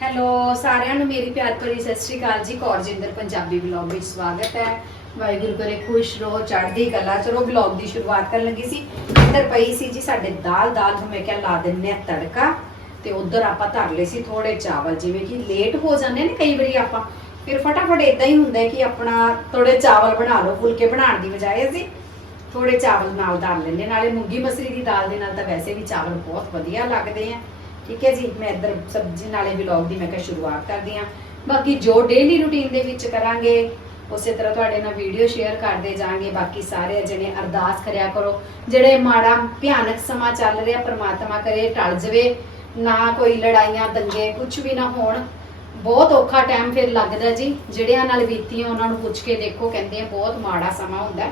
Hello ਸਾਰਿਆਂ ਨੂੰ ਮੇਰੀ ਪਿਆਰ ਭਰੀ ਸਤਿ ਸ਼੍ਰੀ ਅਕਾਲ ਜੀ। ਕੌਰਜਿੰਦਰ ਪੰਜਾਬੀ ਵਲੌਗ ਵਿੱਚ ਸਵਾਗਤ ਹੈ। ਵਾਹਿਗੁਰੂ ਕਰੇ ਖੁਸ਼ ਰਹੋ, ਚੜ੍ਹਦੀ ਕਲਾ ਚਲੋ ਵਲੌਗ ਦੀ ਸ਼ੁਰੂਆਤ ਕਰਨ ਲੱਗੀ ਸੀ। ਇੱਧਰ ਪਈ ਸੀ ਜੀ ਸਾਡੇ ਦਾਲ ਦਾਲ ਨੂੰ ਮੈਂ ਕਿਹਾ ਲਾ ਦਿੰਨੇ ਆ ਤੜਕਾ। ਤੇ ਉਧਰ ਆਪਾਂ ਧਰ ਲਏ ਸੀ ਥੋੜੇ ਚਾਵਲ, ਜਿਵੇਂ ਕਿ ਲੇਟ ਹੋ ਜਾਂਦੇ ਨੇ ਕਈ ਵਾਰੀ ਆਪਾਂ। ਫਿਰ ਫਟਾਫਟ ਇਦਾਂ ਹੀ ਹੁੰਦਾ ਕਿ ਆਪਣਾ ਥੋੜੇ ਚਾਵਲ ਬਣਾ ਲਓ, ਫੁਲਕੇ ਬਣਾਉਣ ਦੀ ਬਜਾਏ ਅਸੀਂ ਥੋੜੇ ਚਾਵਲ ਨਾਲ ਧਰ ਲੈਂਦੇ ਨਾਲੇ ਮੂੰਗੀ ਮਸਰੀ ਦੀ ਦਾਲ ਦੇ ਨਾਲ ਤਾਂ ਵੈਸੇ ਵੀ ਚਾਵਲ ਬਹੁਤ ਵਧੀਆ ਲੱਗਦੇ ਆ। ਠੀਕ ਹੈ ਜੀ, ਮੈਂ ਇੱਧਰ ਸਬਜ਼ੀ ਨਾਲੇ ਵਲੌਗ ਦੀ ਮੈਂ ਕਿਹਾ ਸ਼ੁਰੂਆਤ ਕਰਦੀ ਆ ਬਾਕੀ ਜੋ ਡੇਲੀ ਰੁਟੀਨ ਦੇ ਵਿੱਚ ਕਰਾਂਗੇ, ਉਸੇ ਤਰ੍ਹਾਂ ਤੁਹਾਡੇ ਨਾਲ ਵੀਡੀਓ ਸ਼ੇਅਰ ਕਰਦੇ ਜਾਾਂਗੇ ਬਾਕੀ ਸਾਰੇ ਜਣੇ ਅਰਦਾਸ ਕਰਿਆ ਕਰੋ, ਜਿਹੜੇ ਮਾੜਾ ਭਿਆਨਕ ਸਮਾਂ ਚੱਲ ਰਿਹਾ, ਪ੍ਰਮਾਤਮਾ ਕਰੇ, ਟਲ ਜਵੇ, ਨਾ ਕੋਈ ਲੜਾਈਆਂ, ਦੰਗੇ ਕੁਝ ਵੀ ਨਾ ਹੋਣ। ਬਹੁਤ ਔਖਾ ਟਾਈਮ ਫਿਰ ਲੱਗਦਾ ਜੀ। ਜਿਹੜਿਆਂ ਨਾਲ ਬੀਤੀਆਂ, ਉਹਨਾਂ ਨੂੰ ਪੁੱਛ ਕੇ ਦੇਖੋ, ਕਹਿੰਦੇ ਆ, ਬਹੁਤ ਮਾੜਾ ਸਮਾਂ ਹੁੰਦਾ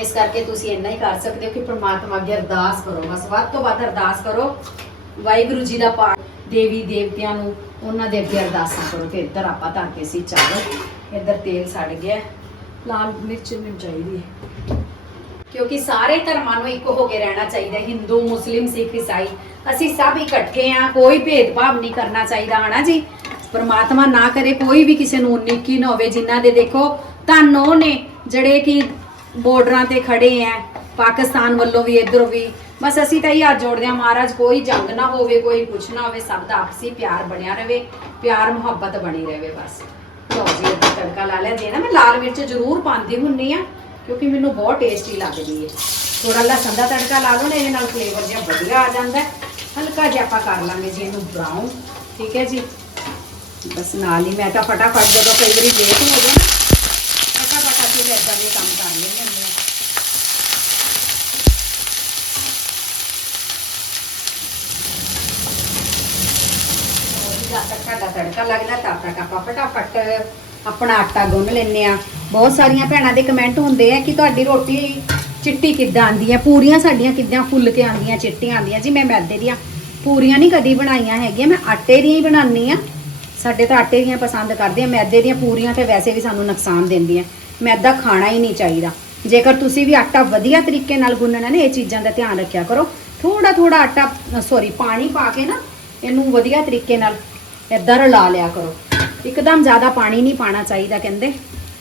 ਇਸ ਕਰਕੇ ਤੁਸੀਂ ਇੰਨਾ ਹੀ ਕਰ ਸਕਦੇ ਹੋ ਕਿ ਪ੍ਰਮਾਤਮਾ ਅੱਗੇ ਅਰਦਾਸ ਕਰੋ। ਬਸ ਵੱਧ ਤੋਂ ਵੱਧ ਅਰਦਾਸ ਕਰੋ। ਵਾਹਿਗੁਰੂ ਜੀ ਦਾ ਪਾਠ, ਦੇਵੀ ਦੇਵਤਿਆਂ ਨੂੰ ਉਹਨਾਂ ਦੇ ਅੱਗੇ ਅਰਦਾਸਾਂ ਕਰੋ ਤੇ ਇੱਧਰ ਆਪਾਂ ਧਰ ਕੇ ਸੀ ਚਾਵਲ ਇੱਧਰ ਤੇਲ ਸੜ ਗਿਆ ਲਾਲ ਮਿਰਚ ਮੈਨੂੰ ਚਾਹੀਦੀ ਹੈ। ਕਿਉਂਕਿ ਸਾਰੇ ਧਰਮਾਂ ਨੂੰ ਇੱਕ ਹੋ ਕੇ ਰਹਿਣਾ ਚਾਹੀਦਾ, ਹਿੰਦੂ, ਮੁਸਲਿਮ, ਸਿੱਖ, ਈਸਾਈ, ਅਸੀਂ ਸਭ ਇਕੱਠੇ ਆ ਕੋਈ ਭੇਦਭਾਵ ਨਹੀਂ ਕਰਨਾ ਚਾਹੀਦਾ, ਹਨਾ ਜੀ? ਪਰਮਾਤਮਾ ਨਾ ਕਰੇ ਕੋਈ ਵੀ ਕਿਸੇ ਨੂੰ ਨਿੱਕੀ ਨਾ ਹੋਵੇ, ਜਿਨ੍ਹਾਂ ਦੇ ਦੇਖੋ ਧੰਨ ਉਹ ਨੇ, ਜਿਹੜੇ ਕਿ ਬਾਰਡਰਾਂ ਤੇ ਖੜੇ ਆ, ਪਾਕਿਸਤਾਨ ਵੱਲੋਂ ਵੀ, ਇਧਰੋਂ ਵੀ ਬਸ ਅਸੀਂ ਤਾਂ ਇਹ ਹੱਥ ਜੋੜਦੇ ਆ ਮਹਾਰਾਜ, ਕੋਈ ਜੰਗ ਨਾ ਹੋਵੇ, ਕੋਈ ਕੁਛ ਨਾ ਹੋਵੇ, ਸਭ ਦਾ ਆਪਸੀ ਪਿਆਰ ਬਣਿਆ ਰਵੇ, ਪਿਆਰ, ਮੁਹੱਬਤ ਬਣੀ ਰਵੇ ਬਸ। ਲਓ ਜੀ ਇੱਧਰ ਤੜਕਾ ਲਾ ਲੈਂਦੇ ਜੇ ਨਾ ਮੈਂ ਲਾਲ ਮਿਰਚ ਜ਼ਰੂਰ ਪਾਉਂਦੀ ਹੁੰਨੀ ਆ ਕਿਉਂਕਿ ਮੈਨੂੰ ਬਹੁਤ ਟੇਸਟੀ ਲੱਗਦੀ ਹੈ। ਥੋੜਾ ਲਸਣ ਦਾ ਤੜਕਾ ਲਾ ਲਓ ਨਾ, ਇਹਦੇ ਨਾਲ ਫਲੇਵਰ ਜਿਹਾ ਵਧੀਆ ਆ ਜਾਂਦਾ ਹਲਕਾ ਜਿਹਾ ਆਪਾਂ ਕਰ ਲਾਂਗੇ ਜੀ ਇਹਨੂੰ ਬਰਾਊਨ ਠੀਕ ਹੈ ਜੀ? ਬਸ ਨਾਲ ਹੀ ਮੈਂ ਤਾਂ ਫਟਾਫਟ ਜਦੋਂ ਕਈ ਵਾਰੀ ਲੇਟ ਹੋ ਜਾਏ ਫਟਾਫਟ ਅਸੀਂ ਫਿਰ ਏਦਾਂ ਦੇ ਕੰਮ ਕਰ ਲੈਂਦੇ ਹੁੰਦੇ ਹਾਂ ਜਦ ਤੱਕ ਸਾਡਾ ਤੜਕਾ ਲੱਗਦਾ ਤਦ ਤੱਕ ਆਪਾਂ ਫਟਾਫਟ ਆਪਣਾ ਆਟਾ ਗੁੰਨ ਲੈਂਦੇ ਆ ਬਹੁਤ ਸਾਰੀਆਂ ਭੈਣਾਂ ਦੇ ਕਮੈਂਟ ਹੁੰਦੇ ਆ ਕਿ ਤੁਹਾਡੀ ਰੋਟੀ ਚਿੱਟੀ ਕਿੱਦਾਂ ਆਂਦੀ ਹੈ ਪੂਰੀਆਂ ਸਾਡੀਆਂ ਕਿੱਦਾਂ ਫੁੱਲ ਕੇ ਆਂਦੀਆਂ ਚਿੱਟੀਆਂ ਆਂਦੀਆਂ ਜੀ, ਮੈਂ ਮੈਦੇ ਦੀਆਂ ਪੂਰੀਆਂ ਨਹੀਂ ਕਦੀ ਬਣਾਈਆਂ ਹੈਗੀਆਂ, ਮੈਂ ਆਟੇ ਦੀਆਂ ਹੀ ਬਣਾਉਂਦੀ ਆ ਸਾਡੇ ਤਾਂ ਆਟੇ ਦੀਆਂ ਪਸੰਦ ਕਰਦੇ ਆ, ਮੈਦੇ ਦੀਆਂ ਪੂਰੀਆਂ ਤੇ ਵੈਸੇ ਵੀ ਸਾਨੂੰ ਨੁਕਸਾਨ ਦਿੰਦੀਆਂ। ਮੈਦਾ ਖਾਣਾ ਹੀ ਨਹੀਂ ਚਾਹੀਦਾ। ਜੇਕਰ ਤੁਸੀਂ ਵੀ ਆਟਾ ਵਧੀਆ ਤਰੀਕੇ ਨਾਲ ਗੁੰਨਣਾ ਨੇ, ਇਹ ਚੀਜ਼ਾਂ ਦਾ ਧਿਆਨ ਰੱਖਿਆ ਕਰੋ। ਥੋੜਾ ਥੋੜਾ ਆਟਾ ਸੌਰੀ ਪਾਣੀ ਪਾ ਕੇ ਨਾ, ਇਹਨੂੰ ਵਧੀਆ ਤਰੀਕੇ ਨਾਲ ਏਦਾਂ ਰਲਾ ਲਿਆ ਕਰੋ। ਇੱਕਦਮ ਜ਼ਿਆਦਾ ਪਾਣੀ ਨਹੀਂ ਪਾਣਾ ਚਾਹੀਦਾ ਕਹਿੰਦੇ।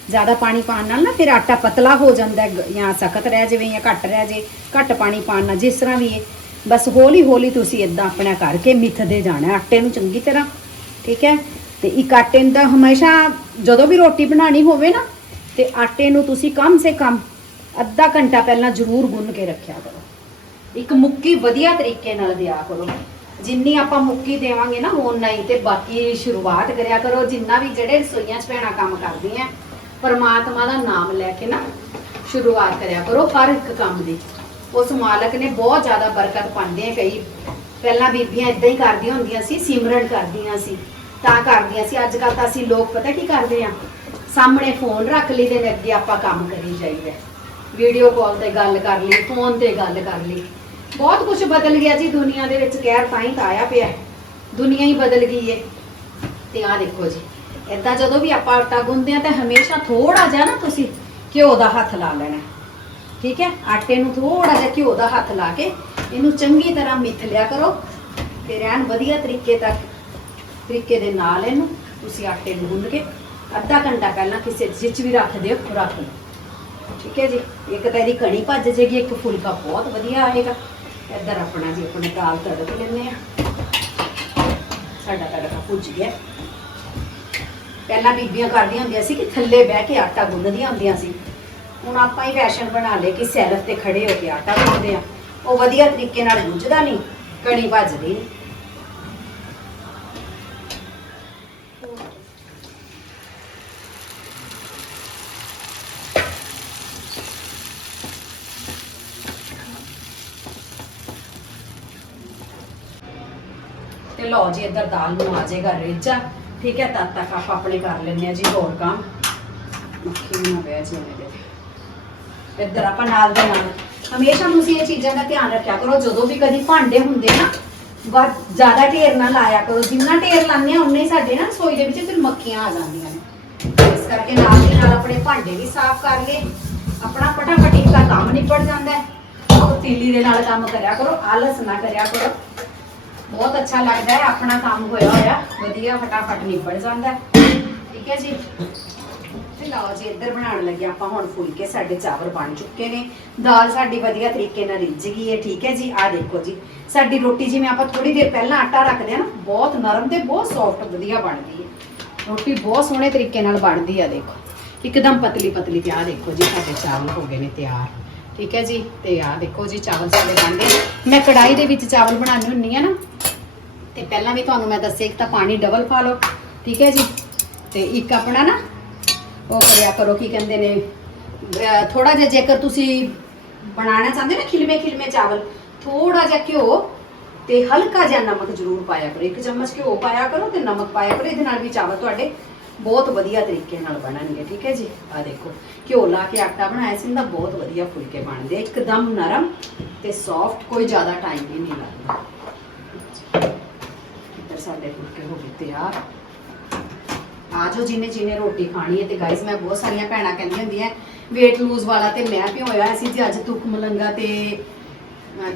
ਜ਼ਿਆਦਾ ਪਾਣੀ ਪਾਣ ਨਾਲ ਨਾ ਫਿਰ ਆਟਾ ਪਤਲਾ ਹੋ ਜਾਂਦਾ ਜਾਂ ਸਖਤ ਰਹਿ ਜਾਵੇ ਜਾਂ ਘੱਟ ਰਹਿ ਜੇ ਘੱਟ ਪਾਣੀ ਪਾਣ ਨਾਲ ਜਿਸ ਤਰ੍ਹਾਂ ਵੀ ਇਹ। ਬਸ ਹੌਲੀ ਹੌਲੀ ਤੁਸੀਂ ਇਦਾਂ ਆਪਣਾ ਕਰਕੇ ਮਿੱਥਦੇ ਜਾਣਾ ਆਟੇ ਨੂੰ ਚੰਗੀ ਤਰ੍ਹਾਂ, ਠੀਕ ਹੈ? ਤੇ ਇੱਕ ਆਟੇ ਨੂੰ ਤਾਂ ਹਮੇਸ਼ਾ ਜਦੋਂ ਵੀ ਰੋਟੀ ਬਣਾਣੀ ਹੋਵੇ ਨਾ, ਤੇ ਆਟੇ ਨੂੰ ਤੁਸੀਂ ਕਮ ਸੇ ਕਮ ਅੱਧਾ ਘੰਟਾ ਪਹਿਲਾਂ ਜ਼ਰੂਰ ਗੁੰਨ ਕੇ ਰੱਖਿਆ ਕਰੋ। ਇੱਕ ਮੁੱਕੀ ਵਧੀਆ ਤਰੀਕੇ ਨਾਲ ਦਿਆ ਕਰੋ। ਜਿੰਨੀ ਆਪਾਂ ਮੁੱਕੀ ਦੇਵਾਂਗੇ ਨਾ, ਓਨਾ ਹੀ ਤੇ ਬਾਕੀ ਸ਼ੁਰੂਆਤ ਕਰਿਆ ਕਰੋ। ਜਿੰਨਾ ਵੀ ਜਿਹੜੇ ਰਸੋਈਆਂ 'ਚ ਭੈਣਾਂ ਕੰਮ ਕਰਦੀਆਂ, ਪਰਮਾਤਮਾ ਦਾ ਨਾਮ ਲੈ ਕੇ ਨਾ ਸ਼ੁਰੂਆਤ ਕਰਿਆ ਕਰੋ ਹਰ ਇੱਕ ਕੰਮ ਦੀ। ਉਸ ਮਾਲਕ ਨੇ ਬਹੁਤ ਜ਼ਿਆਦਾ ਬਰਕਤ ਪਾਉਂਦੇ ਆ ਕਈ। ਪਹਿਲਾਂ ਬੀਬੀਆਂ ਇਦਾਂ ਹੀ ਕਰਦੀਆਂ ਹੁੰਦੀਆਂ ਸੀ, ਸਿਮਰਨ ਕਰਦੀਆਂ ਸੀ, ਤਾਂ ਕਰਦੀਆਂ ਸੀ। ਅੱਜ ਕੱਲ ਤਾਂ ਅਸੀਂ ਲੋਕ ਪਤਾ ਕੀ ਕਰਦੇ ਆ? ਸਾਹਮਣੇ ਫੋਨ ਰੱਖ ਲਈ ਤੇ ਅੱਗੇ ਆਪਾਂ ਕੰਮ ਕਰੀ ਜਾਈਦਾ। ਵੀਡੀਓ ਕਾਲ ਤੇ ਗੱਲ ਕਰ ਲਈ, ਫੋਨ ਤੇ ਗੱਲ ਕਰ ਲਈ। ਬਹੁਤ ਕੁਝ ਬਦਲ ਗਿਆ ਜੀ ਦੁਨੀਆ ਦੇ ਵਿੱਚ ਕਹਿਰ ਤਾਂ ਹੀ ਤਾਂ ਆਇਆ ਪਿਆ ਹੈ। ਦੁਨੀਆ ਹੀ ਬਦਲ ਗਈ ਏ। ਤੇ ਆਹ ਦੇਖੋ ਜੀ, ਏਦਾਂ ਜਦੋਂ ਵੀ ਆਪਾਂ ਆਟਾ ਗੁੰਨਦੇ ਆ ਤਾਂ ਹਮੇਸ਼ਾ ਥੋੜਾ ਜਿਹਾ ਨਾ ਤੁਸੀਂ ਘਿਓ ਦਾ ਹੱਥ ਲਾ ਲੈਣਾ। ਠੀਕ ਹੈ? ਆਟੇ ਨੂੰ ਥੋੜਾ ਜਿਹਾ ਘਿਓ ਦਾ ਹੱਥ ਲਾ ਕੇ ਇਹਨੂੰ ਚੰਗੀ ਤਰ੍ਹਾਂ ਮਿੱਥ ਲਿਆ ਕਰੋ। ਫਿਰ ਐਨ ਵਧੀਆ ਤਰੀਕੇ ਤੱਕ, ਤਰੀਕੇ ਦੇ ਨਾਲ ਇਹਨੂੰ ਤੁਸੀਂ ਆਟੇ ਨੂੰ ਗੁੰਨ ਕੇ ਅੱਧਾ ਘੰਟਾ ਪਹਿਲਾਂ ਕਿਸੇ ਜਿੱਚ ਵੀ ਰੱਖ ਦਿਓ, ਰੱਖ ਲਓ ਠੀਕ ਹੈ ਜੀ? ਇੱਕ ਤਾਂ ਇਹਦੀ ਕਣੀ ਭੱਜ ਜੇਗੀ, ਇੱਕ ਫੁਲਕਾ ਬਹੁਤ ਵਧੀਆ ਆਏਗਾ। ਇੱਧਰ ਆਪਣਾ ਜੀ, ਆਪਣੇ ਦਾਲ ਤੜਕ ਲੈਂਦੇ ਆ ਸਾਡਾ ਤੜਕਾ ਭੁੱਜ ਗਿਆ। ਪਹਿਲਾਂ ਬੀਬੀਆਂ ਕਰਦੀਆਂ ਹੁੰਦੀਆਂ ਸੀ ਕਿ ਥੱਲੇ ਬਹਿ ਕੇ ਆਟਾ ਗੁੰਨਦੀਆਂ ਹੁੰਦੀਆਂ ਸੀ। ਹੁਣ ਆਪਾਂ ਹੀ ਫੈਸ਼ਨ ਬਣਾ ਲਏ ਕਿ ਸੈਲਫ ਤੇ ਖੜੇ ਹੋ ਕੇ ਆਟਾ ਗੁੰਨਦੇ ਆ ਉਹ ਵਧੀਆ ਤਰੀਕੇ ਨਾਲ ਗੁੰਝਦਾ ਨਹੀਂ, ਕਣੀ ਭੱਜਦੀ ਨਹੀਂ ਤੇ ਲਓ ਜੀ, ਇੱਧਰ ਦਾਲ ਨੂੰ ਆ ਜਾਏਗਾ ਰੇਜਾ। ਠੀਕ ਹੈ, ਤਦ ਤੱਕ ਆਪਾਂ ਆਪਣੇ ਕਰ ਲੈਂਦੇ ਆ ਜੀ ਹੋਰ ਕੰਮ। ਮੱਖੀ ਨਾ ਬਹਿ ਜਾਵੇ ਇਹਦੇ ਇੱਧਰ ਆਪਾਂ ਨਾਲ ਦੇ ਨਾਲ। ਹਮੇਸ਼ਾ ਤੁਸੀਂ ਇਹ ਚੀਜ਼ਾਂ ਦਾ ਧਿਆਨ ਰੱਖਿਆ ਕਰੋ, ਜਦੋਂ ਵੀ ਕਦੀ ਭਾਂਡੇ ਹੁੰਦੇ ਨਾ, ਵੱਧ, ਜ਼ਿਆਦਾ ਢੇਰ ਨਾ ਲਾਇਆ ਕਰੋ। ਜਿੰਨਾ ਢੇਰ ਲਾਉਂਦੇ ਆ ਉਨੇ ਹੀ ਸਾਡੇ ਨਾ ਰਸੋਈ ਦੇ ਵਿੱਚ ਫਿਰ ਮੱਖੀਆਂ ਆ ਜਾਂਦੀਆਂ ਨੇ। ਇਸ ਕਰਕੇ ਨਾਲ ਦੇ ਨਾਲ ਆਪਣੇ ਭਾਂਡੇ ਵੀ ਸਾਫ਼ ਕਰ ਲਏ। ਆਪਣਾ ਫਟਾਫਟ ਇੱਕ ਦਾ ਕੰਮ ਨਿਪਟ ਜਾਂਦਾ ਹੈ। ਪਤੀਲੀ ਦੇ ਨਾਲ ਕੰਮ ਕਰਿਆ ਕਰੋ, ਆਲਸ ਨਾ ਕਰਿਆ ਕਰੋ। ਬਹੁਤ ਅੱਛਾ ਲੱਗਦਾ ਹੈ, ਆਪਣਾ ਕੰਮ ਹੋਇਆ ਹੋਇਆ, ਵਧੀਆ ਫਟਾਫਟ ਨਿਬੜ ਜਾਂਦਾ ਠੀਕ ਹੈ ਜੀ? ਤੇ ਲਓ ਜੀ, ਇੱਧਰ ਬਣਾਉਣ ਲੱਗੇ ਆਪਾਂ ਹੁਣ ਫੁਲਕੇ, ਸਾਡੇ ਚਾਵਲ ਬਣ ਚੁੱਕੇ ਨੇ। ਦਾਲ ਸਾਡੀ ਵਧੀਆ ਤਰੀਕੇ ਨਾਲ ਰਿੱਝ ਗਈ ਹੈ, ਠੀਕ ਹੈ ਜੀ? ਆਹ ਦੇਖੋ ਜੀ, ਸਾਡੀ ਰੋਟੀ ਜਿਵੇਂ ਆਪਾਂ ਥੋੜੀ ਦੇਰ ਪਹਿਲਾਂ ਆਟਾ ਰੱਖਦੇ ਆ ਨਾ, ਬਹੁਤ ਨਰਮ ਤੇ ਬਹੁਤ ਸੌਫਟ ਵਧੀਆ ਬਣਦੀ ਹੈ। ਰੋਟੀ ਬਹੁਤ ਸੋਹਣੇ ਤਰੀਕੇ ਨਾਲ ਬਣਦੀ ਆ, ਦੇਖੋ। ਇੱਕਦਮ ਪਤਲੀ ਪਤਲੀ ਤੇ ਆਹ ਦੇਖੋ ਜੀ, ਸਾਡੇ ਚਾਵਲ ਹੋ ਗਏ ਨੇ ਤਿਆਰ। ਠੀਕ ਹੈ ਜੀ? ਤੇ ਆਹ ਦੇਖੋ ਜੀ, ਚਾਵਲ ਸਾਡੇ ਬਣ ਗਏ। ਮੈਂ ਕੜਾਈ ਦੇ ਵਿੱਚ ਚਾਵਲ ਬਣਾਉਣੀ ਹੁੰਨੀ ਆ ਨਾ ਤੇ ਪਹਿਲਾਂ ਵੀ ਤੁਹਾਨੂੰ ਮੈਂ ਦੱਸਿਆ, ਇੱਕ ਤਾਂ ਪਾਣੀ ਡਬਲ ਪਾ ਲਓ, ਠੀਕ ਹੈ ਜੀ? ਤੇ ਇੱਕ ਆਪਣਾ ਨਾ, ਉਹ ਕਰਿਆ ਕਰੋ, ਕੀ ਕਹਿੰਦੇ ਨੇ ਥੋੜਾ ਜਿਹਾ ਜੇਕਰ ਤੁਸੀਂ ਬਣਾਉਣਾ ਚਾਹੁੰਦੇ ਹੋ ਨਾ, ਖਿਲਵੇਂ ਖਿਲਵੇਂ ਚਾਵਲ ਥੋੜਾ ਜਿਹਾ ਘਿਓ ਤੇ ਹਲਕਾ ਜਿਹਾ ਨਮਕ ਜ਼ਰੂਰ ਪਾਇਆ ਕਰੋ। ਇੱਕ ਚਮਚ ਘਿਓ ਪਾਇਆ ਕਰੋ ਤੇ ਨਮਕ ਪਾਇਆ ਕਰੋ, ਇਹਦੇ ਨਾਲ ਵੀ ਚਾਵਲ ਤੁਹਾਡੇ ਬਹੁਤ ਵਧੀਆ ਤਰੀਕੇ ਨਾਲ ਬਣਨਗੇ, ਠੀਕ ਹੈ ਜੀ? ਆ ਦੇਖੋ, ਘਿਓ ਲਾ ਕੇ ਆਟਾ ਬਣਾਇਆ ਸੀ ਨਾ ਬਹੁਤ ਵਧੀਆ ਫੁਲਕੇ ਬਣਦੇ ਇੱਕਦਮ ਨਰਮ ਤੇ ਸੌਫਟ ਕੋਈ ਜ਼ਿਆਦਾ ਟਾਈਮ ਵੀ ਨਹੀਂ ਲੱਗਦਾ। ਸਾਡੇ ਫੁਲਕੇ ਹੋ ਗਏ ਤਿਆਰ। ਆਜੋ ਜਿਹਨੇ ਜਿਹਨੇ ਰੋਟੀ ਖਾਣੀ ਹੈ ਤੇ ਗਾਇਸ ਮੈਂ ਬਹੁਤ ਸਾਰੀਆਂ ਭੈਣਾਂ ਕਹਿੰਦੀਆਂ ਹੁੰਦੀਆਂ, weight lose ਵਾਲਾ ਤੇ ਮੈਂ ਭਿਓਇਆ ਸੀ ਜੀ ਅੱਜ ਤੁਕ ਮਲੰਗਾ ਤੇ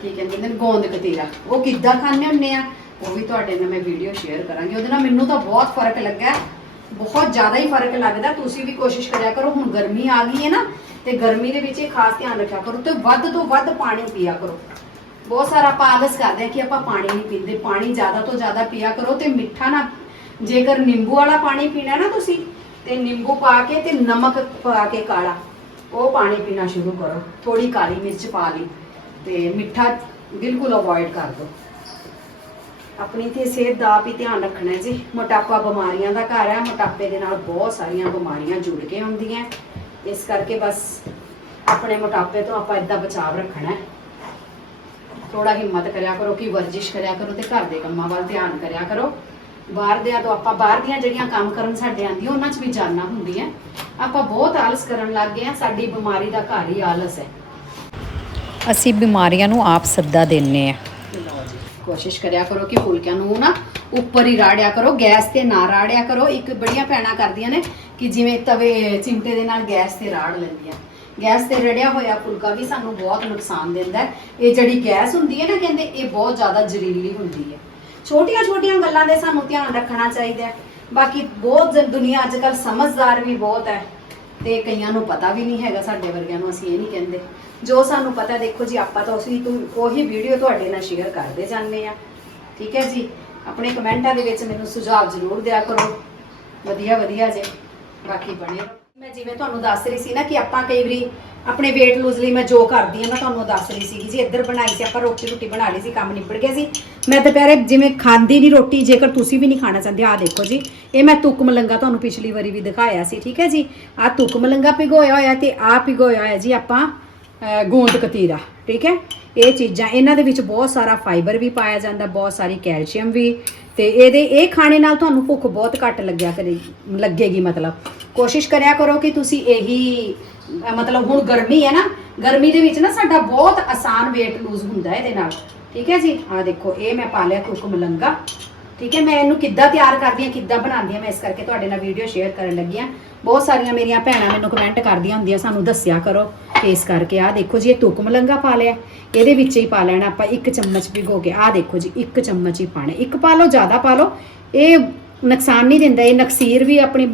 ਕੀ ਕਹਿੰਦੇ ਨੇ, ਗੋਂਦ ਕਤੀਰਾ। ਉਹ ਕਿੱਦਾਂ ਖਾਣੇ ਹੁੰਨੇ ਆ, ਉਹ ਵੀ ਤੁਹਾਡੇ ਨਾਲ ਮੈਂ ਵੀਡੀਓ ਸ਼ੇਅਰ ਕਰਾਂਗੀ। ਉਹਦੇ ਨਾਲ ਮੈਨੂੰ ਤਾਂ ਬਹੁਤ ਫ਼ਰਕ ਲੱਗਾ। ਬਹੁਤ ਜ਼ਿਆਦਾ ਹੀ ਫ਼ਰਕ ਲੱਗਦਾ। ਤੁਸੀਂ ਵੀ ਕੋਸ਼ਿਸ਼ ਕਰਿਆ ਕਰੋ, ਹੁਣ ਗਰਮੀ ਆ ਗਈ ਹੈ ਨਾ, ਤੇ ਗਰਮੀ ਦੇ ਵਿੱਚ ਇਹ ਖਾਸ ਧਿਆਨ ਰੱਖਿਆ ਕਰੋ ਤੇ ਵੱਧ ਤੋਂ ਵੱਧ ਪਾਣੀ ਪੀਆ ਕਰੋ। ਬਹੁਤ ਸਾਰਾ ਆਪਾਂ ਆਲਸ ਕਰਦੇ ਆ ਕਿ ਆਪਾਂ ਪਾਣੀ ਨਹੀਂ ਪੀਂਦੇ, ਪਾਣੀ ਜ਼ਿਆਦਾ ਤੋਂ ਜ਼ਿਆਦਾ ਪੀਆ ਕਰੋ ਤੇ ਮਿੱਠਾ ਨਾ ਜੇਕਰ ਨਿੰਬੂ ਵਾਲਾ ਪਾਣੀ ਪੀਣਾ ਨਾ ਤੁਸੀਂ, ਤੇ ਨਿੰਬੂ ਪਾ ਕੇ ਤੇ ਨਮਕ ਪਾ ਕੇ ਕਾਲਾ, ਉਹ ਪਾਣੀ ਪੀਣਾ ਸ਼ੁਰੂ ਕਰੋ। ਥੋੜੀ ਕਾਲੀ ਮਿਰਚ ਪਾ ਲਈ ਤੇ ਮਿੱਠਾ ਬਿਲਕੁਲ ਅਵੋਇਡ ਕਰ ਦਿਓ। ਆਪਣੀ ਤੇ ਸਿਹਤ ਦਾ ਵੀ ਧਿਆਨ ਰੱਖਣਾ ਜੀ। ਮੋਟਾਪਾ ਬਿਮਾਰੀਆਂ ਦਾ ਘਰ ਹੈ ਮੋਟਾਪੇ ਦੇ ਨਾਲ ਬਹੁਤ ਸਾਰੀਆਂ ਬਿਮਾਰੀਆਂ ਜੁੜ ਕੇ ਆਉਂਦੀਆਂ ਇਸ ਕਰਕੇ ਬਸ ਆਪਣੇ ਮੋਟਾਪੇ ਤੋਂ ਆਪਾਂ ਇਦਾਂ ਬਚਾਵ ਰੱਖਣਾ। ਹੈ ਥੋੜਾ ਹਿੰਮਤ ਕਰਿਆ ਕਰੋ ਕਿ ਵਰਜਿਸ਼ ਕਰਿਆ ਕਰੋ ਤੇ ਘਰ ਦੇ ਕੰਮਾਂ ਵੱਲ ਧਿਆਨ ਕਰਿਆ ਕਰੋ। ਬਾਹਰ ਦੇ ਤੋਂ ਆਪਾਂ ਬਾਹਰ ਦੀਆਂ ਜਿਹੜੀਆਂ ਕੰਮ ਕਰਨ ਸਾਡੇ ਆਂਦੀਆਂ ਉਹਨਾਂ 'ਚ ਵੀ ਜਾਨਾਂ ਹੁੰਦੀਆਂ। ਆਪਾਂ ਬਹੁਤ ਆਲਸ ਕਰਨ ਲੱਗ ਗਏ ਆ ਸਾਡੀ ਬਿਮਾਰੀ ਦਾ ਘਰ ਹੀ ਆਲਸ ਹੈ। ਅਸੀਂ ਬਿਮਾਰੀਆਂ ਨੂੰ ਆਪ ਸੱਦਾ ਦਿੰਨੇ ਆ। ਕੋਸ਼ਿਸ਼ ਕਰਿਆ ਕਰੋ ਕਿ ਫੁਲਕਿਆਂ ਨੂੰ ਨਾ ਉੱਪਰ ਹੀ ਰਾੜਿਆ ਕਰੋ ਗੈਸ ਤੇ ਨਾ ਰਾੜਿਆ ਕਰੋ। ਇੱਕ ਬੜੀਆਂ ਭੈਣਾਂ ਕਰਦੀਆਂ ਨੇ ਕਿ ਜਿਵੇਂ ਤਵੇ ਚਿਮਟੇ ਦੇ ਨਾਲ ਗੈਸ ਤੇ ਰਾੜ ਲੈਂਦੀਆਂ। ਗੈਸ ਤੇ ਰੜਿਆ ਹੋਇਆ ਫੁਲਕਾ ਵੀ ਸਾਨੂੰ ਬਹੁਤ ਨੁਕਸਾਨ ਦਿੰਦਾ ਹੈ। ਇਹ ਜਿਹੜੀ ਗੈਸ ਹੁੰਦੀ ਹੈ ਨਾ ਕਹਿੰਦੇ, ਇਹ ਬਹੁਤ ਜ਼ਿਆਦਾ ਜ਼ਹਿਰੀਲੀ ਹੁੰਦੀ ਹੈ। ਛੋਟੀਆਂ ਛੋਟੀਆਂ ਗੱਲਾਂ ਦੇ ਸਾਨੂੰ ਧਿਆਨ ਰੱਖਣਾ ਚਾਹੀਦਾ ਹੈ। ਬਾਕੀ ਬਹੁਤ ਦੁਨੀਆ ਅੱਜ ਕੱਲ ਸਮਝਦਾਰ ਵੀ ਬਹੁਤ ਹੈ ਤੇ ਕਈਆਂ ਨੂੰ ਪਤਾ ਵੀ ਨਹੀਂ ਹੈਗਾ, ਸਾਡੇ ਵਰਗਿਆਂ ਨੂੰ ਅਸੀਂ ਇਹ ਨਹੀਂ ਕਹਿੰਦੇ। ਜੋ ਸਾਨੂੰ ਪਤਾ, ਦੇਖੋ ਜੀ, ਆਪਾਂ ਤਾਂ ਉਸੇ ਉਹੀ ਵੀਡੀਓ ਤੁਹਾਡੇ ਨਾਲ ਸ਼ੇਅਰ ਕਰਦੇ ਜਾਂਦੇ ਆ ਠੀਕ ਹੈ ਜੀ? ਆਪਣੇ ਕਮੈਂਟਾਂ ਦੇ ਵਿੱਚ ਮੈਨੂੰ ਸੁਝਾਅ ਜ਼ਰੂਰ ਦਿਆ ਕਰੋ। ਵਧੀਆ ਵਧੀਆ ਜੇ, ਬਾਕੀ ਬਣੇ ਮੈਂ ਜਿਵੇਂ ਤੁਹਾਨੂੰ ਦੱਸ ਰਹੀ ਸੀ ਨਾ ਕਿ ਆਪਾਂ ਕਈ ਵਾਰੀ ਆਪਣੇ weight lose ਲਈ ਮੈਂ ਜੋ ਕਰਦੀ ਆ ਮੈਂ ਤੁਹਾਨੂੰ ਦੱਸ ਰਹੀ ਸੀਗੀ। ਜੀ ਇੱਧਰ ਬਣਾਈ ਸੀ, ਆਪਾਂ ਰੋਟੀ ਰੋਟੀ ਬਣਾ ਲਈ ਸੀ, ਕੰਮ ਨਿਬੜ ਗਿਆ ਸੀ। ਮੈਂ ਦੁਪਹਿਰੇ ਜਿਵੇਂ ਖਾਂਦੀ ਨਹੀਂ ਰੋਟੀ, ਜੇਕਰ ਤੁਸੀਂ ਵੀ ਨਹੀਂ ਖਾਣਾ ਚਾਹੁੰਦੇ ਆ ਦੇਖੋ ਜੀ, ਇਹ ਮੈਂ ਤੁਕ ਮਲੰਗਾ ਤੁਹਾਨੂੰ ਪਿਛਲੀ ਵਾਰੀ ਵੀ ਦਿਖਾਇਆ ਸੀ, ਠੀਕ ਹੈ ਜੀ। ਆ ਤੁਕ ਮਲੰਗਾ ਭਿਗੋਇਆ ਹੋਇਆ ਤੇ ਆ ਭਿਗੋਇਆ ਹੋਇਆ ਜੀ ਆਪਾਂ, ਅਹ ਗੋਂਦ ਕਤੀਰਾ, ਠੀਕ ਹੈ? ਇਹ ਚੀਜ਼ਾਂ, ਇਹਨਾਂ ਦੇ ਵਿੱਚ ਬਹੁਤ ਸਾਰਾ ਫਾਈਬਰ ਵੀ ਪਾਇਆ ਜਾਂਦਾ, ਬਹੁਤ ਸਾਰੀ ਕੈਲਸ਼ੀਅਮ ਵੀ, ਤੇ ਇਹਦੇ, ਇਹ ਖਾਣੇ ਨਾਲ ਤੁਹਾਨੂੰ ਭੁੱਖ ਬਹੁਤ ਘੱਟ ਲੱਗਿਆ ਕਰੇ, ਲੱਗੇਗੀ ਮਤਲਬ। ਕੋਸ਼ਿਸ਼ ਕਰਿਆ ਕਰੋ ਕਿ ਤੁਸੀਂ ਇਹੀ ਮਤਲਬ ਹੁਣ ਗਰਮੀ ਹੈ ਨਾ, ਗਰਮੀ ਦੇ ਵਿੱਚ ਨਾ ਸਾਡਾ ਬਹੁਤ ਆਸਾਨ weight lose ਹੁੰਦਾ ਇਹਦੇ ਨਾਲ। ਠੀਕ ਹੈ ਜੀ? ਆ ਦੇਖੋ, ਇਹ ਮੈਂ ਪਾ ਲਿਆ ਕੁੱਕ ਮਲੰਗਾ। ਠੀਕ ਹੈ, ਮੈਂ ਇਹਨੂੰ ਕਿੱਦਾਂ ਤਿਆਰ ਕਰਦੀ ਹਾਂ, ਕਿੱਦਾਂ ਬਣਾਉਂਦੀ ਹਾਂ, ਮੈਂ ਇਸ ਕਰਕੇ ਤੁਹਾਡੇ ਨਾਲ ਵੀਡੀਓ ਸ਼ੇਅਰ ਕਰਨ ਲੱਗੀ ਹਾਂ। ਬਹੁਤ ਸਾਰੀਆਂ ਮੇਰੀਆਂ ਭੈਣਾਂ ਮੈਨੂੰ ਕਮੈਂਟ ਕਰਦੀਆਂ ਹੁੰਦੀਆਂ, ਸਾਨੂੰ ਦੱਸਿਆ ਕਰੋ। ਤੇ ਇਸ ਕਰਕੇ ਆਹ ਦੇਖੋ ਜੀ, ਇਹ ਤੁਕਮ ਮਲੰਗਾ ਪਾ ਲਿਆ। ਇਹਦੇ ਵਿੱਚ ਹੀ ਪਾ ਲੈਣਾ ਆਪਾਂ ਇੱਕ ਚਮਚ ਭਿਗੋ ਕੇ। ਆਹ ਦੇਖੋ ਜੀ, ਇੱਕ ਚਮਚ ਹੀ ਪਾਣਾ। ਇੱਕ ਪਾ ਲਓ, ਜ਼ਿਆਦਾ ਪਾ ਲਓ। ਇਹ ਨੁਕਸਾਨ ਨਹੀਂ ਦਿੰਦਾ, ਇਹ ਨਕਸੀਰ ਵੀ ਆਪਣੀ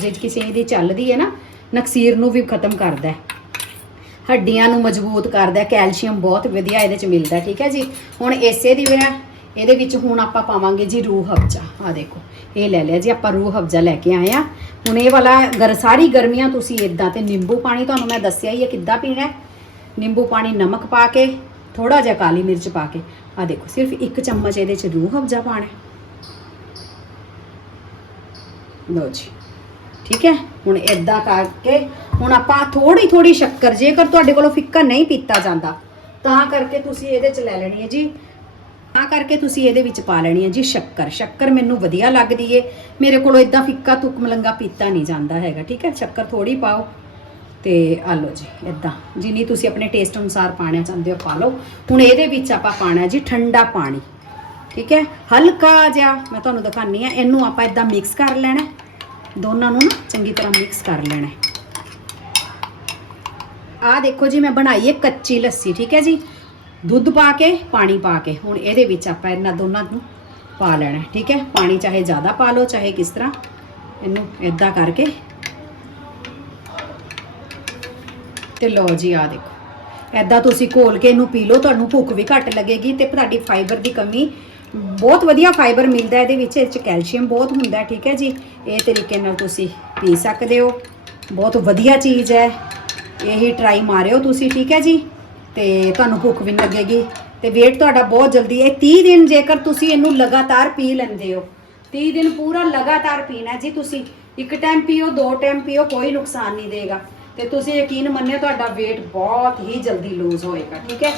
ਜੇ ਕਿਸੇ ਦੀ ਚੱਲਦੀ ਹੈ ਨਾ, ਨਕਸੀਰ ਨੂੰ ਵੀ ਖਤਮ ਕਰਦਾ ਹੈ। ਹੱਡੀਆਂ ਨੂੰ ਮਜ਼ਬੂਤ ਕਰਦਾ ਕੈਲਸ਼ੀਅਮ ਬਹੁਤ ਵਧੀਆ ਇਹਦੇ ਚ ਮਿਲਦਾ ਠੀਕ ਹੈ ਜੀ। ਹੁਣ ਇਸੇ ਦੀ ਬਿਨਾ ਇਹਦੇ ਵਿੱਚ ਹੁਣ ਆਪਾਂ ਪਾਵਾਂਗੇ ਜੀ ਰੂਹ ਹਫਜਾ ਆ ਦੇਖੋ ਇਹ ਲੈ ਲਿਆ ਜੀ, ਆਪਾਂ ਰੂਹ ਹਫਜਾ ਲੈ ਕੇ ਆਏ ਆ। ਹੁਣ ਇਹ ਵਾਲਾ ਗਰ, ਸਾਰੀ ਗਰਮੀਆਂ ਤੁਸੀਂ ਇਦਾਂ ਤੇ ਨਿੰਬੂ ਪਾਣੀ ਤੁਹਾਨੂੰ ਮੈਂ ਦੱਸਿਆ ਹੀ ਹੈ ਕਿੱਦਾਂ ਪੀਣਾ ਨਿੰਬੂ ਪਾਣੀ ਨਮਕ ਪਾ ਕੇ ਥੋੜਾ ਜਿਹਾ ਕਾਲੀ ਮਿਰਚ ਪਾ ਕੇ। ਆ ਦੇਖੋ, ਸਿਰਫ ਇੱਕ ਚਮਚ ਇਹਦੇ ਚ ਰੂਹ ਹਫਜਾ ਪਾਣਾ ਲਓ ਜੀ, ਠੀਕ ਹੈ? ਹੁਣ ਇਦਾਂ ਕਰਕੇ, ਹੁਣ ਆਪਾਂ ਥੋੜੀ ਥੋੜੀ ਸ਼ੱਕਰ, ਜੇਕਰ ਤੁਹਾਡੇ ਕੋਲੋਂ ਫਿੱਕਾ ਨਹੀਂ ਪੀਤਾ ਜਾਂਦਾ, ਤਾਂ ਕਰਕੇ ਤੁਸੀਂ ਇਹਦੇ ਚ ਲੈ ਲੈਣੀ ਹੈ ਜੀ। ਤਾਂ ਕਰਕੇ ਤੁਸੀਂ ਇਹਦੇ ਵਿੱਚ ਪਾ ਲੈਣੀ ਹੈ ਜੀ ਸ਼ੱਕਰ। ਸ਼ੱਕਰ ਮੈਨੂੰ ਵਧੀਆ ਲੱਗਦੀ ਏ। ਮੇਰੇ ਕੋਲੋਂ ਇਦਾਂ ਫਿੱਕਾ ਤੁਕ ਮਲੰਗਾ ਪੀਤਾ ਨਹੀਂ ਜਾਂਦਾ ਹੈਗਾ, ਠੀਕ ਹੈ? ਸ਼ੱਕਰ ਥੋੜੀ ਪਾਓ ਤੇ ਆ ਲਓ ਜੀ ਇਦਾਂ ਜਿੰਨੀ ਤੁਸੀਂ ਆਪਣੇ ਟੇਸਟ ਅਨੁਸਾਰ ਪਾਣਾ ਚਾਹੁੰਦੇ ਹੋ, ਪਾ ਲਓ। ਹੁਣ ਇਹਦੇ ਵਿੱਚ ਆਪਾਂ ਪਾਣਾ ਜੀ ਠੰਡਾ ਪਾਣੀ, ਠੀਕ ਹੈ? ਹਲਕਾ ਜਿਹਾ, ਮੈਂ ਤੁਹਾਨੂੰ ਦਿਖਾਨੀ ਆ ਇਹਨੂੰ ਆਪਾਂ ਇਦਾਂ ਮਿਕਸ ਕਰ ਲੈਣਾ ਦੋਨਾਂ ਨੂੰ ਨਾ ਚੰਗੀ ਤਰ੍ਹਾਂ ਮਿਕਸ ਕਰ ਲੈਣਾ ਹੈ। ਆਹ ਦੇਖੋ ਜੀ, ਮੈਂ ਬਣਾਈ ਹੈ ਕੱਚੀ ਲੱਸੀ, ਠੀਕ ਹੈ ਜੀ? ਦੁੱਧ ਪਾ ਕੇ, ਪਾਣੀ ਪਾ ਕੇ। ਹੁਣ ਇਹਦੇ ਵਿੱਚ ਆਪਾਂ ਇਹਨਾਂ ਦੋਨਾਂ ਨੂੰ ਪਾ ਲੈਣਾ, ਠੀਕ ਹੈ? ਪਾਣੀ ਚਾਹੇ ਜ਼ਿਆਦਾ ਪਾ ਲਓ, ਚਾਹੇ ਕਿਸ ਤਰ੍ਹਾਂ। ਇਹਨੂੰ ਇਦਾਂ ਕਰਕੇ। ਤੇ ਲਓ ਜੀ ਆ ਦੇਖੋ। ਐਦਾਂ ਤੁਸੀਂ ਘੋਲ ਕੇ ਇਹਨੂੰ ਪੀ ਲਓ, ਤੁਹਾਨੂੰ ਭੁੱਖ ਵੀ ਘੱਟ ਲੱਗੇਗੀ ਤੇ ਤੁਹਾਡੀ ਫਾਈਬਰ ਦੀ ਕਮੀ ਬਹੁਤ ਵਧੀਆ ਫਾਈਬਰ ਮਿਲਦਾ ਇਹਦੇ ਵਿੱਚ, ਇਹ 'ਚ ਕੈਲਸ਼ੀਅਮ ਬਹੁਤ ਹੁੰਦਾ ਠੀਕ ਹੈ ਜੀ? ਇਹ ਤਰੀਕੇ ਨਾਲ ਤੁਸੀਂ ਪੀ ਸਕਦੇ ਹੋ। ਬਹੁਤ ਵਧੀਆ ਚੀਜ਼ ਹੈ। ਇਹੀ ਟਰਾਈ ਮਾਰਿਓ ਤੁਸੀਂ, ਠੀਕ ਹੈ ਜੀ? ਤੇ ਤੁਹਾਨੂੰ ਭੁੱਖ ਵੀ ਨਹੀਂ ਲੱਗੇਗੀ। ਤੇ weight ਤੁਹਾਡਾ ਬਹੁਤ ਜਲਦੀ ਇਹ 30 ਦਿਨ ਜੇਕਰ ਤੁਸੀਂ ਇਹਨੂੰ ਲਗਾਤਾਰ ਪੀ ਲੈਂਦੇ ਹੋ। 30 ਦਿਨ ਪੂਰਾ ਲਗਾਤਾਰ ਪੀਣਾ ਜੀ ਤੁਸੀਂ। ਇੱਕ ਟਾਈਮ ਪੀਓ, ਦੋ ਟਾਈਮ ਪੀਓ, ਕੋਈ ਨੁਕਸਾਨ ਨਹੀਂ ਦੇਗਾ। ਤੇ ਤੁਸੀਂ ਯਕੀਨ ਮੰਨਿਓ ਤੁਹਾਡਾ weight ਬਹੁਤ ਹੀ ਜਲਦੀ ਲੂਜ਼ ਹੋਏਗਾ, ਠੀਕ ਹੈ?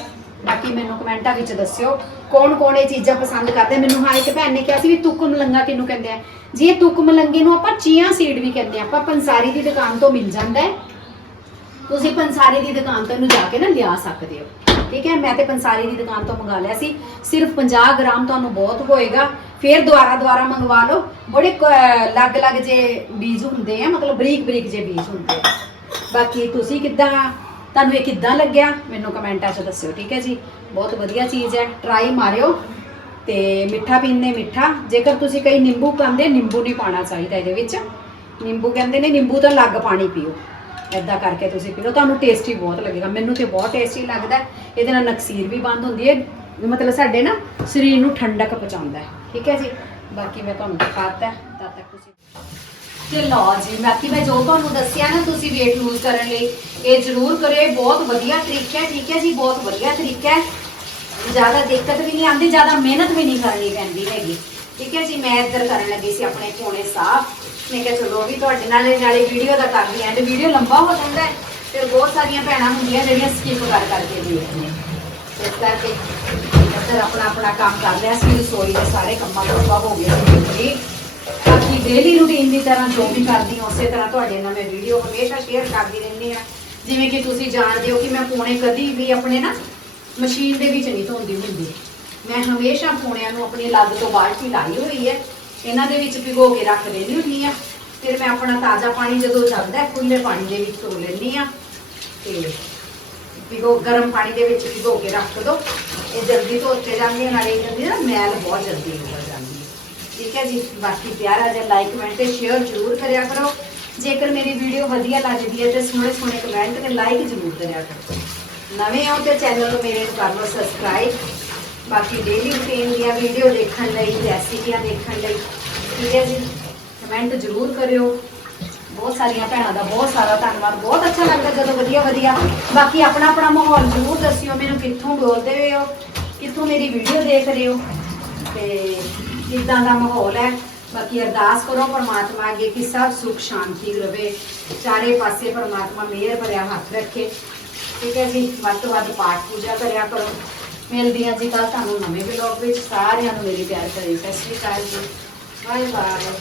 ਬਾਕੀ ਮੈਨੂੰ ਕਮੈਂਟਾਂ ਵਿੱਚ ਦੱਸਿਓ ਕੌਣ ਕੌਣ ਇਹ ਚੀਜ਼ਾਂ ਪਸੰਦ ਕਰਦੇ। ਮੈਨੂੰ ਹਾਂ ਇੱਕ ਭੈਣ ਨੇ ਕਿਹਾ ਸੀ ਵੀ ਤੁੱਕ ਮਲੰਗਾ ਕਿਹਨੂੰ ਕਹਿੰਦੇ ਆ। ਜੀ ਇਹ ਤੁੱਕ ਮਲੰਗੇ ਨੂੰ ਆਪਾਂ ਚੀਆ ਸੀਡ ਵੀ ਕਹਿੰਦੇ ਆ, ਆਪਾਂ ਪੰਸਾਰੀ ਦੀ ਦੁਕਾਨ ਤੋਂ ਮਿਲ ਜਾਂਦਾ ਹੈ। ਤੁਸੀਂ ਪੰਸਾਰੀ ਦੀ ਦੁਕਾਨ ਤੋਂ ਇਹਨੂੰ ਜਾ ਕੇ ਨਾ ਲਿਆ ਸਕਦੇ ਹੋ। ਠੀਕ ਹੈ? ਮੈਂ ਤੇ ਪੰਸਾਰੀ ਦੀ ਦੁਕਾਨ ਤੋਂ ਮੰਗਾ ਲਿਆ ਸੀ। ਸਿਰਫ 50 ਗ੍ਰਾਮ ਤੁਹਾਨੂੰ ਬਹੁਤ ਹੋਏਗਾ। ਫਿਰ ਦੁਬਾਰਾ ਦੁਆਰਾ ਮੰਗਵਾ ਲਓ। ਬੜੇ ਅਲੱਗ-ਅਲੱਗ ਜੇ ਬੀਜ ਹੁੰਦੇ ਆ, ਮਤਲਬ ਬਰੀਕ ਬਰੀਕ ਜੇ ਬੀਜ ਹੁੰਦੇ ਆ। ਬਾਕੀ ਤੁਸੀਂ ਕਿੱਦਾਂ ਤੁਹਾਨੂੰ ਇਹ ਕਿੱਦਾਂ ਲੱਗਿਆ, ਮੈਨੂੰ ਕਮੈਂਟਾਂ 'ਚ ਦੱਸਿਓ, ਠੀਕ ਹੈ ਜੀ? ਬਹੁਤ ਵਧੀਆ ਚੀਜ਼ ਹੈ। ਟਰਾਈ ਮਾਰਿਓ ਤੇ ਮਿੱਠਾ ਪੀਂਦੇ ਮਿੱਠਾ। ਜੇਕਰ ਤੁਸੀਂ ਕਈ ਨਿੰਬੂ ਪਾਉਂਦੇ, ਨਿੰਬੂ ਨਹੀਂ ਪਾਣਾ ਚਾਹੀਦਾ ਇਹਦੇ ਵਿੱਚ। ਨਿੰਬੂ ਕਹਿੰਦੇ ਨੇ, ਨਿੰਬੂ ਤਾਂ ਲੱਗ ਪਾਣੀ ਪੀਓ। ਐਦਾਂ ਕਰਕੇ ਤੁਸੀਂ ਪੀ ਲਓ। ਤੁਹਾਨੂੰ ਟੇਸਟੀ ਬਹੁਤ ਲੱਗੇਗਾ। ਮੈਨੂੰ ਤੇ ਬਹੁਤ ਟੇਸਟੀ ਲੱਗਦਾ ਹੈ। ਇਹਦੇ ਨਾਲ ਨਕਸੀਰ ਵੀ ਬੰਦ ਹੁੰਦੀ ਹੈ। ਮਤਲਬ ਸਾਡੇ ਨਾ ਸਰੀਰ ਨੂੰ ਠੰਡਕ ਪਹੁੰਚਾਉਂਦਾ ਹੈ। ਠੀਕ ਹੈ ਜੀ? ਬਾਕੀ ਮੈਂ ਤੁਹਾਨੂੰ ਦਿਖਾਤਾ ਹੈ, ਤਦ ਤੱਕ ਤੁਸੀਂ ਤੇ ਲਓ ਜੀ ਬਾਕੀ ਮੈਂ ਜੋ ਤੁਹਾਨੂੰ ਦੱਸਿਆ ਨਾ ਤੁਸੀਂ weight lose ਕਰਨ ਲਈ ਇਹ ਜ਼ਰੂਰ ਕਰਿਓ ਇਹ ਬਹੁਤ ਵਧੀਆ ਤਰੀਕਾ ਹੈ। ਠੀਕ ਹੈ ਜੀ? ਬਹੁਤ ਵਧੀਆ ਤਰੀਕਾ ਹੈ। ਜ਼ਿਆਦਾ ਦਿੱਕਤ ਵੀ ਨਹੀਂ ਆਉਂਦੀ ਜ਼ਿਆਦਾ ਮਿਹਨਤ ਵੀ ਨਹੀਂ ਕਰਨੀ ਪੈਂਦੀ ਹੈਗੀ। ਠੀਕ ਹੈ ਜੀ? ਮੈਂ ਇੱਧਰ ਕਰਨ ਲੱਗੀ ਸੀ ਆਪਣੇ ਕੋਣੇ ਸਾਫ਼। ਮੈਂ ਕਿਹਾ ਚਲੋ ਵੀ ਤੁਹਾਡੇ ਨਾਲ ਨਾਲੇ ਵੀਡੀਓ ਦਾ ਕਰਦੀ ਐਂਡ ਵੀਡੀਓ ਲੰਬਾ ਹੋ ਜਾਂਦਾ ਹੈ ਤੇ ਬਹੁਤ ਸਾਰੀਆਂ ਭੈਣਾਂ ਹੁੰਦੀਆਂ ਜਿਹੜੀਆਂ ਸਕਿਪ ਕਰ ਕਰਕੇ ਦੇਖਦੀਆਂ ਇਸ ਕਰਕੇ ਇੱਧਰ ਆਪਣਾ ਆਪਣਾ ਕੰਮ ਕਰ ਲਿਆ ਸੀ, ਰਸੋਈ ਦੇ ਸਾਰੇ ਕੰਮਾਂ ਤੋਂ ਹੋ ਗਿਆ ਸੀ ਬਾਕੀ ਡੇਲੀ ਰੂਟੀਨ ਦੀ ਤਰ੍ਹਾਂ ਜੋ ਵੀ ਕਰਦੀ ਹਾਂ, ਉਸੇ ਤਰ੍ਹਾਂ ਤੁਹਾਡੇ ਨਾਲ ਮੈਂ ਵੀਡੀਓ ਹਮੇਸ਼ਾ ਸ਼ੇਅਰ ਕਰਦੀ ਰਹਿੰਦੀ ਹਾਂ। ਜਿਵੇਂ ਕਿ ਤੁਸੀਂ ਜਾਣਦੇ ਹੋ ਕਿ ਮੈਂ ਪੂਣੇ ਕਦੀ ਵੀ ਆਪਣੇ ਨਾ ਮਸ਼ੀਨ ਦੇ ਵਿੱਚ ਨਹੀਂ ਧੋਂਦੀ ਹੁੰਦੀ। ਮੈਂ ਹਮੇਸ਼ਾ ਪੂਣਿਆਂ ਨੂੰ ਆਪਣੀ ਲੱਗ ਤੋਂ ਬਾਲਟੀ ਲਾਈ ਹੋਈ ਹੈ। ਇਹਨਾਂ ਦੇ ਵਿੱਚ ਭਿਗੋ ਕੇ ਰੱਖ ਦੇਣੀ ਹੁੰਦੀ ਆ। ਫਿਰ ਮੈਂ ਆਪਣਾ ਤਾਜ਼ਾ ਪਾਣੀ ਜਦੋਂ ਚੱਲਦਾ ਹੈ, ਖੁੱਲੇ ਪਾਣੀ ਦੇ ਵਿੱਚ ਧੋ ਲੈਂਦੀ ਆ। ਤੇ ਭਿਗੋ ਗਰਮ ਪਾਣੀ ਦੇ ਵਿੱਚ ਭਿਗੋ ਕੇ ਰੱਖ ਦੋ। ਇਹ ਜਲਦੀ ਧੋਤੇ ਜਾਂਦੇ ਆ ਨਾਲੇ ਇਹਦੀ ਨਾ ਮੈਲ ਬਹੁਤ ਜਲਦੀ ਨਿਕਲ ਜਾਂਦੀ ਹੈ ਠੀਕ ਹੈ ਜੀ? ਬਾਕੀ ਪਿਆਰਾ ਜਿਹਾ ਲਾਈਕ ਕਮੈਂਟ ਤੇ ਸ਼ੇਅਰ ਜ਼ਰੂਰ ਕਰਿਆ ਕਰੋ। ਜੇਕਰ ਮੇਰੀ ਵੀਡੀਓ ਵਧੀਆ ਲੱਗਦੀ ਹੈ ਤੇ ਸੋਹਣੇ ਸੋਹਣੇ ਕਮੈਂਟ ਤੇ ਲਾਈਕ ਜ਼ਰੂਰ ਕਰਿਆ ਕਰੋ। ਨਵੇਂ ਆਓ ਤੇ ਚੈਨਲ ਨੂੰ ਮੇਰੇ ਨੂੰ ਕਰ ਲਓ ਸਬਸਕ੍ਰਾਈਬ ਬਾਕੀ ਡੇਲੀ ਰੂਟੀਨ ਦੀਆਂ ਵੀਡੀਓ ਦੇਖਣ ਲਈ ਰੈਸਿਪੀਆਂ ਦੇਖਣ ਲਈ, ਠੀਕ ਹੈ ਜੀ? ਕਮੈਂਟ ਜ਼ਰੂਰ ਕਰਿਓ। ਬਹੁਤ ਸਾਰੀਆਂ ਭੈਣਾਂ ਦਾ ਬਹੁਤ ਸਾਰਾ ਧੰਨਵਾਦ। ਬਹੁਤ ਅੱਛਾ ਲੱਗਦਾ, ਜਦੋਂ ਵਧੀਆ ਵਧੀਆ। ਬਾਕੀ ਆਪਣਾ ਆਪਣਾ ਮਾਹੌਲ ਜ਼ਰੂਰ ਦੱਸਿਓ। ਮੈਨੂੰ ਕਿੱਥੋਂ ਬੋਲਦੇ ਹੋ? ਕਿੱਥੋਂ ਮੇਰੀ ਵੀਡੀਓ ਦੇਖ ਰਹੇ ਹੋ? ਤੇ ਕਿੱਦਾਂ ਦਾ ਮਾਹੌਲ ਹੈ? ਬਾਕੀ ਅਰਦਾਸ ਕਰੋ, ਪਰਮਾਤਮਾ ਅੱਗੇ ਕਿ ਸਭ ਸੁਖ, ਸ਼ਾਂਤੀ ਰਵੇ। ਚਾਰੇ ਪਾਸੇ ਪਰਮਾਤਮਾ ਮਿਹਰ ਭਰਿਆ ਹੱਥ ਰੱਖੇ। ਠੀਕ ਹੈ ਜੀ? ਵੱਧ ਤੋਂ ਵੱਧ ਪਾਠ ਪੂਜਾ ਕਰਿਆ ਕਰੋ। ਮਿਲਦੀ ਹਾਂ ਜੀ ਕੱਲ ਤੁਹਾਨੂੰ ਨਵੇਂ ਵਲੌਗ ਵਿੱਚ ਸਾਰਿਆਂ ਨੂੰ ਮੇਰੀ ਪਿਆਰ ਭਰੀ ਸਤਿ ਸ਼੍ਰੀ ਅਕਾਲ ਜੀ। Bye bye